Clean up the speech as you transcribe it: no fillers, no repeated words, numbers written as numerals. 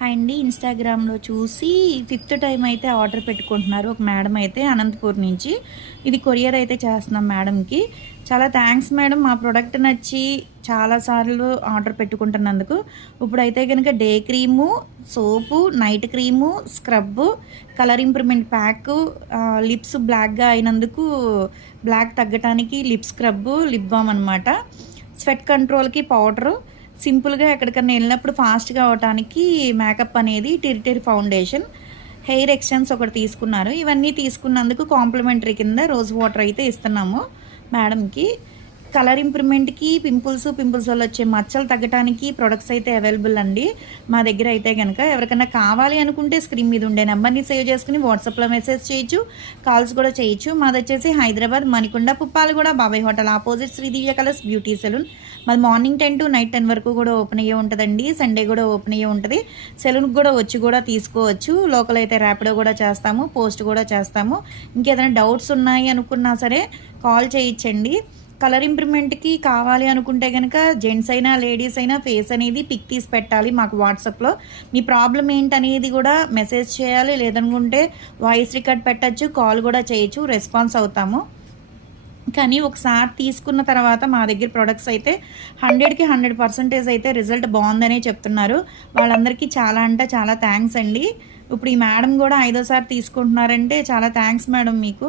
Hi అండి. ఇన్‌స్టాగ్రామ్‌లో చూసి ఫిఫ్త్ టైమ్ అయితే ఆర్డర్ పెట్టుకుంటున్నారు ఒక మేడం అయితే అనంతపూర్ నుంచి. ఇది కొరియర్ అయితే చేస్తున్నాం మేడంకి. చాలా థ్యాంక్స్ మేడం, మా ప్రొడక్ట్ నచ్చి చాలా సార్లు ఆర్డర్ పెట్టుకుంటున్నందుకు. ఇప్పుడైతే గనుక day cream, soap, night cream, scrub, colour improvement pack, lips బ్లాక్‌గా అయినందుకు బ్లాక్ తగ్గటానికి లిప్ స్క్రబ్బు, లిప్ బామ్ అనమాట. స్వెట్ కంట్రోల్‌కి పౌడరు, సింపుల్‌గా ఎక్కడికన్నా వెళ్ళినప్పుడు ఫాస్ట్‌గా అవ్వటానికి మేకప్ అనేది టెరిటరీ ఫౌండేషన్, హెయిర్ ఎక్స్టెన్స్ ఒకటి తీసుకున్నారు. ఇవన్నీ తీసుకున్నందుకు కాంప్లిమెంటరీ కింద రోజ్ వాటర్ అయితే ఇస్తున్నాము మేడంకి. కలర్ ఇంప్రూవ్‌మెంట్‌కి, పింపుల్స్ వల్ల వచ్చే మచ్చలు తగ్గటానికి ప్రొడక్ట్స్ అయితే అవైలబుల్ అండి మా దగ్గర. అయితే కనుక ఎవరికైనా కావాలి అనుకుంటే స్క్రీన్ మీద ఉండే నెంబర్ని సేవ్ చేసుకుని వాట్సాప్లో మెసేజ్ చేయొచ్చు, కాల్స్ కూడా చేయొచ్చు. మాది వచ్చేసి Hyderabad Manikonda, Puppalaguda, Babai hotel opposite Sridivya colours beauty salon. మాది మార్నింగ్ 10 to నైట్ 10 వరకు కూడా ఓపెన్ అయ్యే ఉంటుందండి. సండే కూడా ఓపెన్ అయ్యే ఉంటుంది. సెలూన్కి కూడా వచ్చి కూడా తీసుకోవచ్చు. లోకల్ అయితే ర్యాపిడో కూడా చేస్తాము, పోస్ట్ కూడా చేస్తాము. ఇంకేదైనా డౌట్స్ ఉన్నాయి అనుకున్నా సరే కాల్ చేయించండి. కలర్ ఇంప్రూవ్‌మెంట్‌కి కావాలి అనుకుంటే కనుక జెంట్స్ అయినా లేడీస్ అయినా ఫేస్ అనేది పిక్ తీసి పెట్టాలి మాకు వాట్సాప్‌లో. మీ ప్రాబ్లం ఏంటనేది కూడా మెసేజ్ చేయాలి, లేదనుకుంటే వాయిస్ రికార్డ్ పెట్టచ్చు, కాల్ కూడా చేయొచ్చు, రెస్పాన్స్ అవుతాము. కానీ ఒకసారి తీసుకున్న తర్వాత మా దగ్గర ప్రొడక్ట్స్ అయితే 100కి 100% అయితే రిజల్ట్ బాగుందనే చెప్తున్నారు. వాళ్ళందరికీ చాలా అంటే చాలా థ్యాంక్స్ అండి. ఇప్పుడు ఈ మేడం కూడా ఐదోసారి తీసుకుంటున్నారంటే చాలా థ్యాంక్స్ మేడం మీకు.